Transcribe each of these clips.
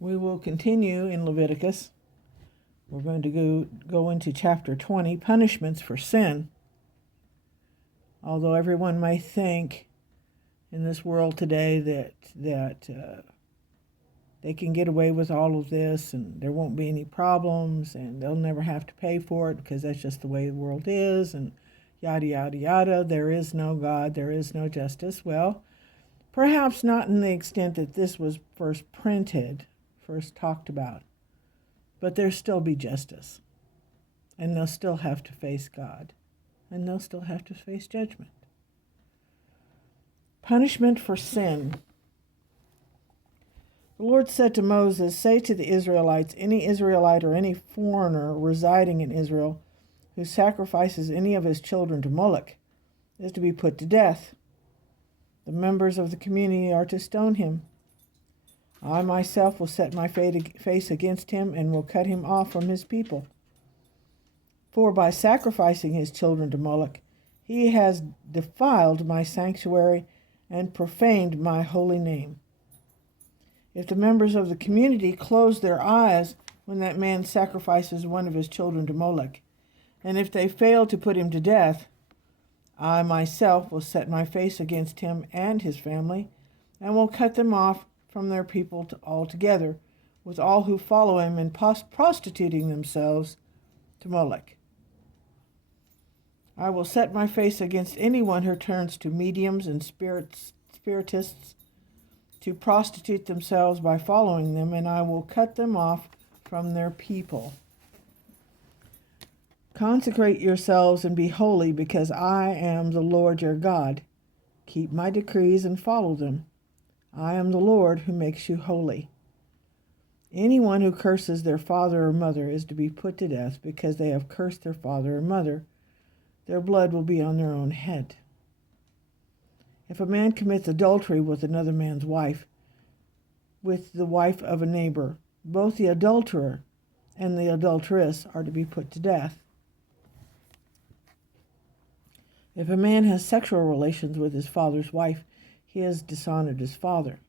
We will continue in Leviticus. We're going to go into chapter 20, punishments for sin. Although everyone may think in this world today that they can get away with all of this and there won't be any problems and they'll never have to pay for it because that's just the way the world is, and yada, yada, yada. There is no God, there is no justice. Well, perhaps not in the extent that this was first talked about, but there'll still be justice, and they'll still have to face God, and they'll still have to face judgment. Punishment for sin. The Lord said to Moses, "Say to the Israelites, any Israelite or any foreigner residing in Israel who sacrifices any of his children to Moloch is to be put to death. The members of the community are to stone him. I myself will set my face against him and will cut him off from his people. For by sacrificing his children to Moloch, he has defiled my sanctuary and profaned my holy name. If the members of the community close their eyes when that man sacrifices one of his children to Moloch, and if they fail to put him to death, I myself will set my face against him and his family, and will cut them off from their people altogether, with all who follow him in prostituting themselves to Moloch. I will set my face against anyone who turns to mediums and spiritists to prostitute themselves by following them, and I will cut them off from their people. Consecrate yourselves and be holy, because I am the Lord your God. Keep my decrees and follow them. I am the Lord who makes you holy. Anyone who curses their father or mother is to be put to death because they have cursed their father or mother. Their blood will be on their own head. If a man commits adultery with another man's wife, with the wife of a neighbor, both the adulterer and the adulteress are to be put to death. If a man has sexual relations with his father's wife, he has dishonored his father.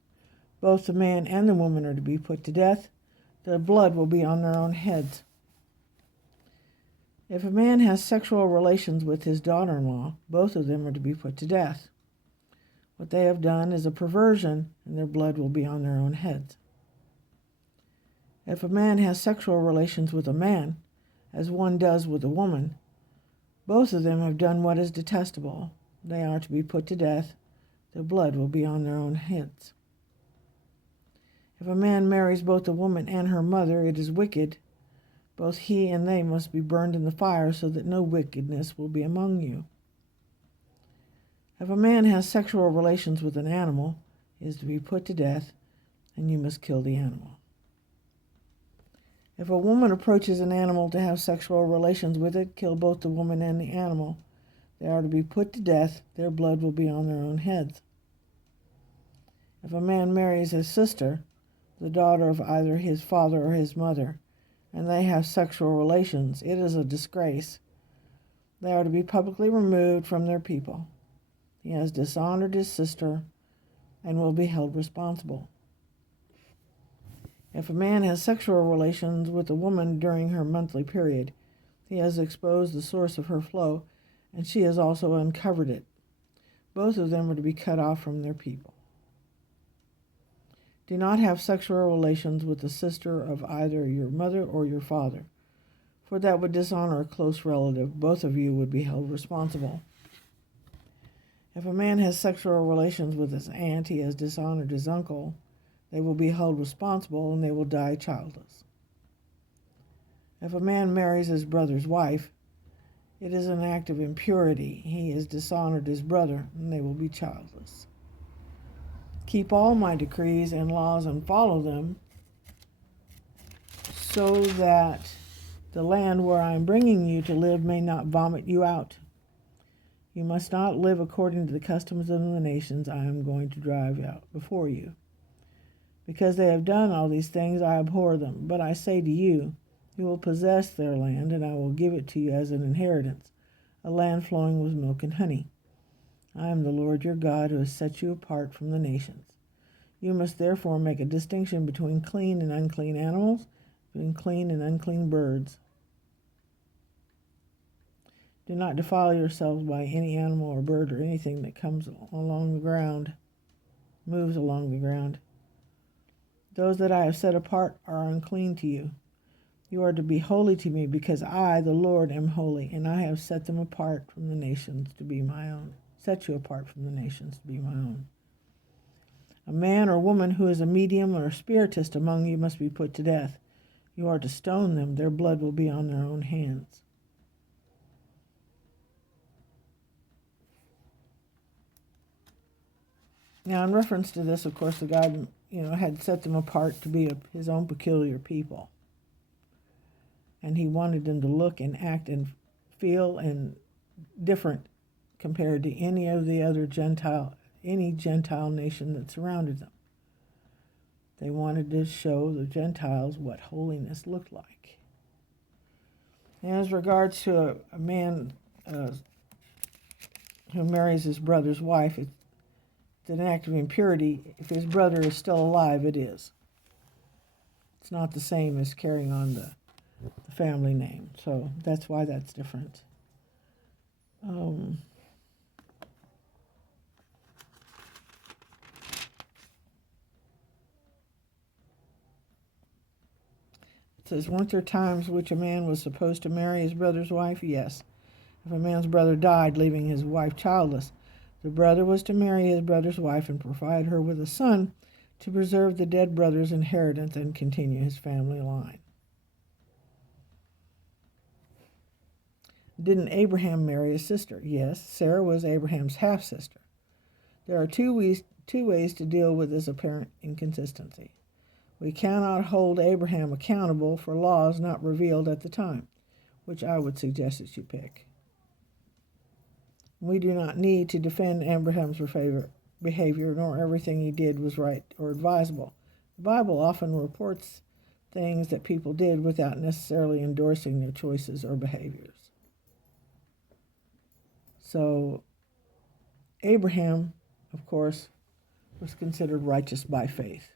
Both the man and the woman are to be put to death. Their blood will be on their own heads. If a man has sexual relations with his daughter-in-law, both of them are to be put to death. What they have done is a perversion, and their blood will be on their own heads. If a man has sexual relations with a man, as one does with a woman, both of them have done what is detestable. They are to be put to death. Their blood will be on their own heads. If a man marries both a woman and her mother, it is wicked. Both he and they must be burned in the fire, so that no wickedness will be among you. If a man has sexual relations with an animal, he is to be put to death, and you must kill the animal. If a woman approaches an animal to have sexual relations with it, kill both the woman and the animal. They are to be put to death. Their blood will be on their own heads. If a man marries his sister, the daughter of either his father or his mother, and they have sexual relations, it is a disgrace. They are to be publicly removed from their people. He has dishonored his sister and will be held responsible. If a man has sexual relations with a woman during her monthly period, he has exposed the source of her flow, and she has also uncovered it. Both of them are to be cut off from their people. Do not have sexual relations with the sister of either your mother or your father, for that would dishonor a close relative. Both of you would be held responsible. If a man has sexual relations with his aunt, he has dishonored his uncle. They will be held responsible, and they will die childless. If a man marries his brother's wife, it is an act of impurity. He has dishonored his brother, and they will be childless. Keep all my decrees and laws and follow them, so that the land where I am bringing you to live may not vomit you out. You must not live according to the customs of the nations I am going to drive out before you. Because they have done all these things, I abhor them. But I say to you, you will possess their land, and I will give it to you as an inheritance, a land flowing with milk and honey. I am the Lord your God, who has set you apart from the nations. You must therefore make a distinction between clean and unclean animals, between clean and unclean birds. Do not defile yourselves by any animal or bird or anything that comes along the ground, moves along the ground. Those that I have set apart are unclean to you. You are to be holy to me, because I, the Lord, am holy, and I have set them apart from the nations to be my own. Set you apart from the nations to be my own. A man or woman who is a medium or a spiritist among you must be put to death. You are to stone them. Their blood will be on their own hands. Now, in reference to this, of course, the God, had set them apart to be his own peculiar people. And he wanted them to look and act and feel and different compared to any of the other Gentile nation that surrounded them. They wanted to show the Gentiles what holiness looked like. And as regards to a man who marries his brother's wife, it's an act of impurity. If his brother is still alive, it is. It's not the same as carrying on the family name. So that's why that's different. It says, weren't there times which a man was supposed to marry his brother's wife? Yes. If a man's brother died, leaving his wife childless, the brother was to marry his brother's wife and provide her with a son to preserve the dead brother's inheritance and continue his family line. Didn't Abraham marry his sister? Yes, Sarah was Abraham's half-sister. There are two ways to deal with this apparent inconsistency. We cannot hold Abraham accountable for laws not revealed at the time, which I would suggest that you pick. We do not need to defend Abraham's behavior, nor everything he did was right or advisable. The Bible often reports things that people did without necessarily endorsing their choices or behaviors. So Abraham, of course, was considered righteous by faith.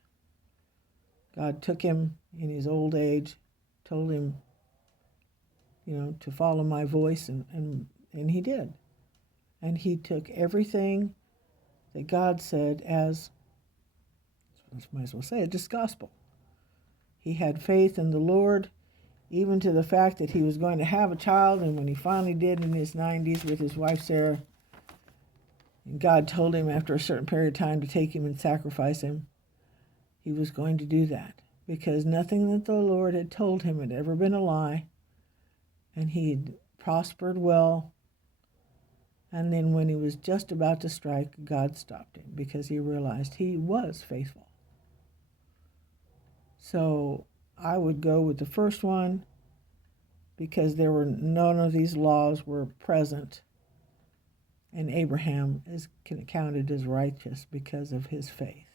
God took him in his old age, told him, to follow my voice, and he did. And he took everything that God said as, might as well say it, just gospel. He had faith in the Lord, even to the fact that he was going to have a child, and when he finally did in his 90s with his wife Sarah, and God told him after a certain period of time to take him and sacrifice him, he was going to do that, because nothing that the Lord had told him had ever been a lie, and he had prospered well. And then when he was just about to strike, God stopped him because he realized he was faithful. So I would go with the first one, because none of these laws were present, and Abraham is counted as righteous because of his faith.